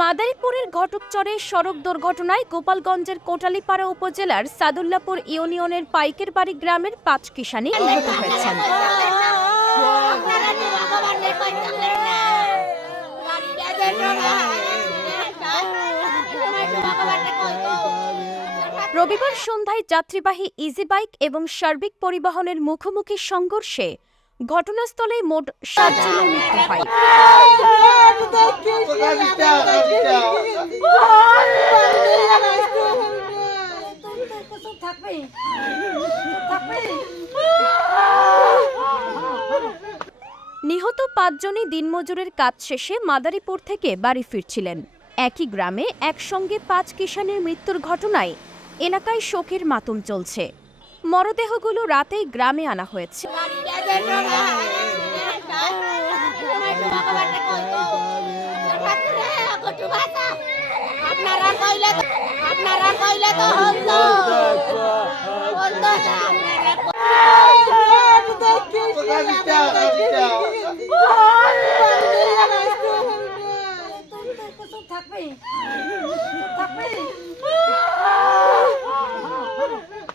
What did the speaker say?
মাদারীপুরের ঘটকচরে সড়ক দুর্ঘটনায় গোপালগঞ্জের কোটালীপাড়া উপজেলার সাদুল্লাপুর ইউনিয়নের পাইকের বাড়ি গ্রামের ৫ কিষানী নিহত হয়েছেন। রবিবার সন্ধ্যায় যাত্রীবাহী ইজি বাইক এবং সার্বিক পরিবহনের মুখোমুখি সংঘর্ষে ঘটনাস্থলে মোট ৭ জনের মৃত্যু হয়। নিহত ৫ জনই দিনমজুরের কাজ শেষে মাদারীপুর থেকে বাড়ি ফিরছিলেন। একই গ্রামে একসঙ্গে ৫ কিষানের মৃত্যুর ঘটনায় এলাকায় শোকের মাতম চলছে। মরদেহগুলো রাতেই গ্রামে আনা হয়েছে।